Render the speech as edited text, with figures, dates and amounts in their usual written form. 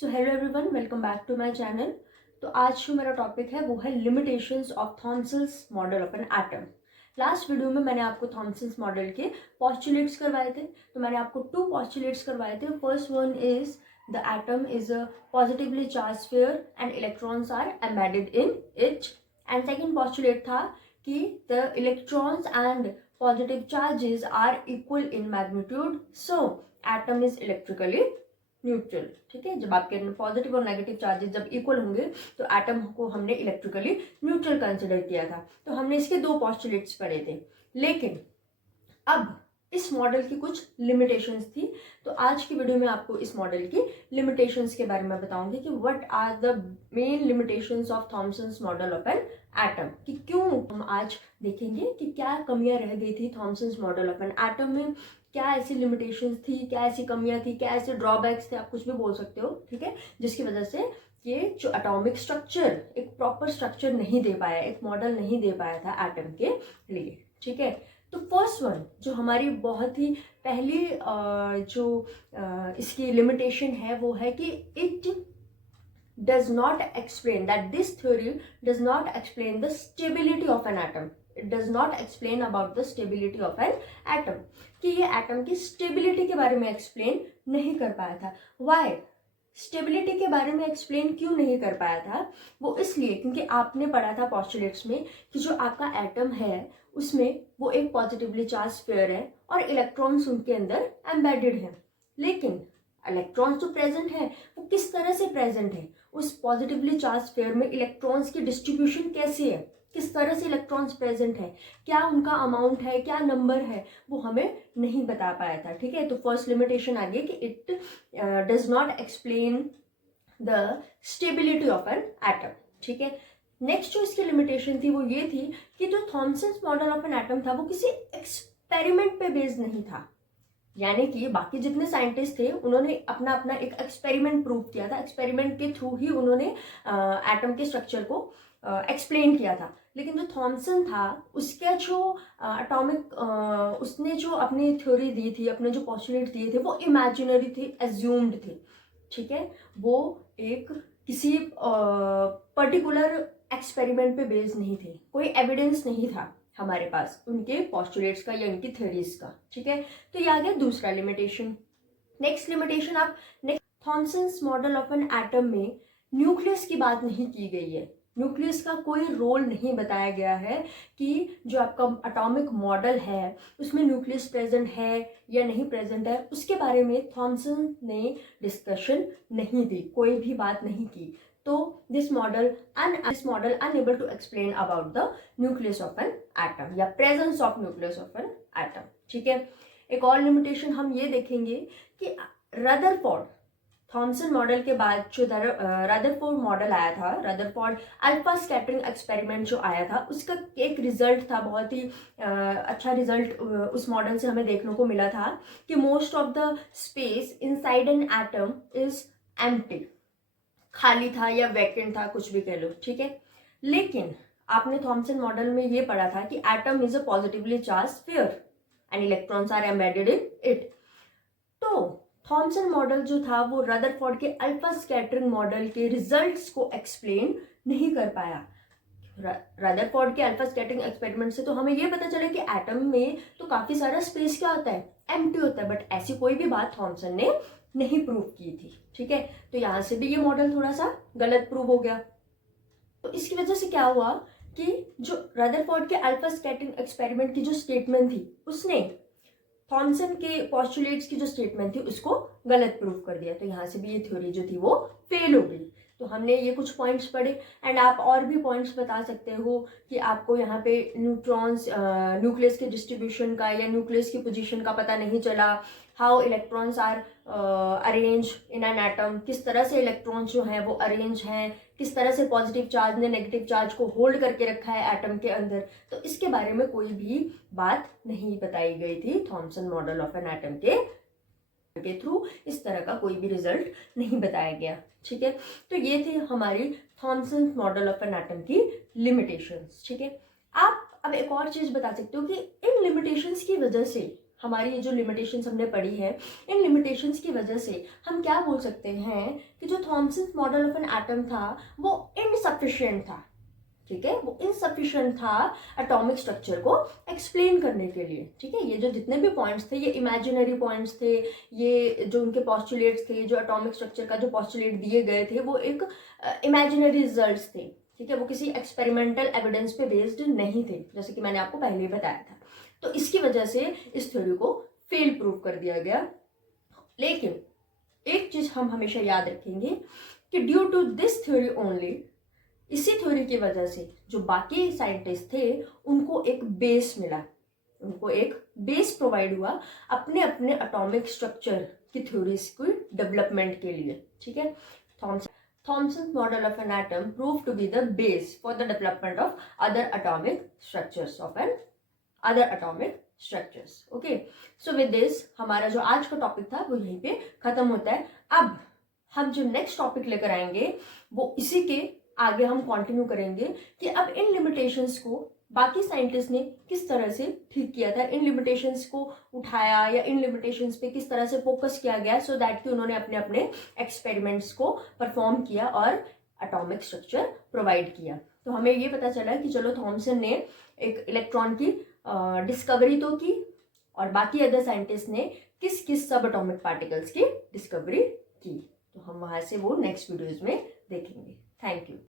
So hello everyone, welcome back to my channel. तो आज जो मेरा टॉपिक है वो है limitations of Thomson's model of an atom. Last video में मैंने आपको थॉमसन्स मॉडल के पोस्टुलेट्स करवाए थे। तो मैंने आपको 2 पोस्टुलेट्स करवाए थे। First one is the atom is a positively charge sphere and electrons are embedded in it. And second postulate था कि the electrons and positive charges are equal in magnitude, so atom is electrically neutral. ठीक है, जब आपके positive और negative charges जब equal होंगे तो एटम को हमने इलेक्ट्रिकली न्यूट्रल कंसिडर किया था। तो हमने इसके 2 पोस्टुलेट्स पढ़े थे। लेकिन अब इस मॉडल की कुछ लिमिटेशंस थी। तो आज की वीडियो में आपको इस मॉडल की लिमिटेशंस के बारे में बताऊंगी कि what are the main limitations of Thomson's model of an atom. कि क्यों हम आज देखेंगे कि क्या कमियां रह गई थी Thomson's model of an atom में, क्या ऐसी लिमिटेशंस थी, क्या ऐसी कमियां थी, क्या ऐसे ड्रॉबैक्स थे, आप कुछ भी बोल सकते हो। ठीक है, जिसकी वजह से ये जो एटॉमिक स्ट्रक्चर एक प्रॉपर स्ट्रक्चर नहीं दे पाया, एक मॉडल नहीं दे पाया था एटम के लिए। ठीक है, तो फर्स्ट वन जो हमारी बहुत ही पहली इसकी लिमिटेशन है वो है कि it does not explain that this theory does not explain the stability of an atom. It does not explain about the stability of an atom, कि ये एटम की स्टेबिलिटी के बारे में एक्सप्लेन नहीं कर पाया था। वाई? स्टेबिलिटी के बारे में एक्सप्लेन क्यों नहीं कर पाया था? वो इसलिए क्योंकि आपने पढ़ा था पोस्टुलेट्स में कि जो आपका एटम है उसमें वो एक पॉजिटिवली चार्ज स्फीयर है और इलेक्ट्रॉन्स उनके अंदर एम्बेडेड हैं। लेकिन इलेक्ट्रॉन्स जो प्रेजेंट है वो किस तरह से प्रेजेंट है? उस पॉजिटिवली चार्ज स्फीयर में इलेक्ट्रॉन्स की डिस्ट्रीब्यूशन कैसी है, किस तरह से इलेक्ट्रॉन्स प्रेजेंट है, क्या उनका अमाउंट है, क्या नंबर है, वो हमें नहीं बता पाया था। ठीक है, तो फर्स्ट लिमिटेशन आ गई कि it does not explain the stability of an atom. ठीक है, नेक्स्ट जो इसकी लिमिटेशन थी वो ये थी कि जो Thomson's model of an atom था वो किसी एक्सपेरिमेंट पे बेस्ड नहीं था। यानी कि बाकी जितने साइंटिस्ट थे उन्होंने अपना अपना एक एक्सपेरिमेंट प्रूव किया था, एक्सपेरिमेंट के थ्रू ही उन्होंने एटम के स्ट्रक्चर को एक्सप्लेन किया था। लेकिन जो थॉमसन था उसका जो एटॉमिक उसने जो अपनी थ्योरी दी थी, अपने जो पोस्टुलेट दिए थे वो इमेजिनरी थे, एज्यूम्ड थे। ठीक है, वो एक किसी पर्टिकुलर एक्सपेरिमेंट पे बेस्ड नहीं थे, कोई एविडेंस नहीं था हमारे पास उनके पोस्टुलेट्स का या उनकी थ्योरीज का। ठीक है, तो ये आ गया दूसरा लिमिटेशन। नेक्स्ट लिमिटेशन, आप Thomson's model of an atom में न्यूक्लियस की बात नहीं की गई है। न्यूक्लियस का कोई रोल नहीं बताया गया है कि जो आपका एटॉमिक मॉडल है उसमें न्यूक्लियस प्रेजेंट है या नहीं प्रेजेंट है, उसके बारे में थॉमसन ने डिस्कशन नहीं दी, कोई भी बात नहीं की। तो this model unable to explain about the nucleus of an atom या presence of nucleus of an atom. ठीक है, एक और लिमिटेशन हम ये देखेंगे कि रदरफोर्ड थॉमसन मॉडल के बाद जो रदरफोर्ड मॉडल आया था, रदरफोर्ड अल्फा स्कैटरिंग एक्सपेरिमेंट जो आया था, उसका एक रिजल्ट था, बहुत ही अच्छा रिजल्ट उस मॉडल से हमें देखने को मिला था कि most of the space inside an atom is empty, खाली था या वैकेंट था, कुछ भी कह लो। ठीक है, लेकिन आपने थॉमसन मॉडल में ये पढ़ा था कि atom is a positively charge sphere and electrons are embedded in it. तो थॉमसन मॉडल जो था वो रदरफोर्ड के अल्फा स्कैटरिंग मॉडल के रिजल्ट्स को एक्सप्लेन नहीं कर पाया। रदरफोर्ड के अल्फा स्कैटरिंग एक्सपेरिमेंट से तो हमें ये पता चला कि एटम में तो काफी सारा स्पेस क्या होता है, एम्प्टी होता है, बट ऐसी कोई भी बात थॉमसन ने नहीं प्रूव की थी। ठीक है, तो यहां से भी ये मॉडल थोड़ा सा गलत प्रूव हो गया। तो इसकी वजह से क्या हुआ कि जो रदरफोर्ड के अल्फा स्कैटरिंग एक्सपेरिमेंट की जो स्टेटमेंट थी उसने थॉमसन के पोस्टुलेट्स की जो स्टेटमेंट थी उसको गलत प्रूव कर दिया। तो यहाँ से भी ये थ्योरी जो थी वो फेल हो गई। तो हमने ये कुछ पॉइंट्स पढ़े एंड आप और भी पॉइंट्स बता सकते हो कि आपको यहाँ पे न्यूट्रॉन्स न्यूक्लियस के डिस्ट्रीब्यूशन का या न्यूक्लियस की पोजीशन का पता नहीं चला, how electrons are arrange in an atom, किस तरह से इलेक्ट्रॉन्स जो हैं वो अरेंज हैं, किस तरह से पॉजिटिव चार्ज ने नेगेटिव चार्ज को होल्ड करके रखा है एटम के अंदर। तो इसके बारे में कोई भी बात नहीं बताई गई थी Thompson model of an atom के थ्रू, इस तरह का कोई भी रिजल्ट नहीं बताया गया। ठीक है, तो ये थे हमारी Thompson model of an atom की लिमिटेशंस। ठीक है, आप अब एक और चीज बता सकते हो कि इन लिमिटेशंस की वजह से हमारी ये जो लिमिटेशंस हमने पढ़ी है, इन लिमिटेशंस की वजह से हम क्या बोल सकते हैं कि जो Thompson model of an atom था वो इनसफिशिएंट था, ठीक है, वो इनसफिशिएंट था एटॉमिक स्ट्रक्चर को एक्सप्लेन करने के लिए, ठीक है। ये जो जितने भी पॉइंट्स थे ये इमेजिनरी पॉइंट्स थे, ये जो उनके पॉस्टुलेट्स थे, जो एटॉमिक स्ट्रक्चर का जो पॉस्टुलेट दिए गए थे वो एक इमेजिनरी रिजल्ट्स थे, ठीक है, वो किसी एक्सपेरिमेंटल एविडेंस पे बेस्ड नहीं थे, जैसे कि मैंने आपको पहले ही बताया था। तो इसकी वजह से इस थ्योरी को फेल प्रूव कर दिया गया। लेकिन एक चीज हम हमेशा याद रखेंगे कि due to this theory only, इसी थ्योरी की वजह से जो बाकी साइंटिस्ट थे उनको एक बेस मिला, उनको एक बेस प्रोवाइड हुआ अपने अपने एटॉमिक स्ट्रक्चर की थ्योरीज की डेवलपमेंट के लिए, ठीक है। Thomson's model of an atom proved to be the base for the development of other atomic structures Okay, so with this हमारा जो आज का टॉपिक था वो यहीं पे खत्म होता है। अब हम जो नेक्स्ट टॉपिक लेकर आएंगे वो इसी के आगे हम कंटिन्यू करेंगे कि अब इन लिमिटेशंस को बाकी साइंटिस्ट ने किस तरह से ठीक किया था, इन लिमिटेशंस को उठाया या इन लिमिटेशंस पे किस तरह से फोकस किया गया, सो दैट कि उन्होंने अपने अपने एक्सपेरिमेंट्स को परफॉर्म किया और एटॉमिक स्ट्रक्चर प्रोवाइड किया। तो हमें ये पता चला कि चलो थॉमसन ने एक इलेक्ट्रॉन की डिस्कवरी तो की और बाकी अदर साइंटिस्ट ने किस किस सब एटॉमिक पार्टिकल्स की डिस्कवरी की। तो हम वहां से वो नेक्स्ट वीडियोज में देखेंगे। Thank you.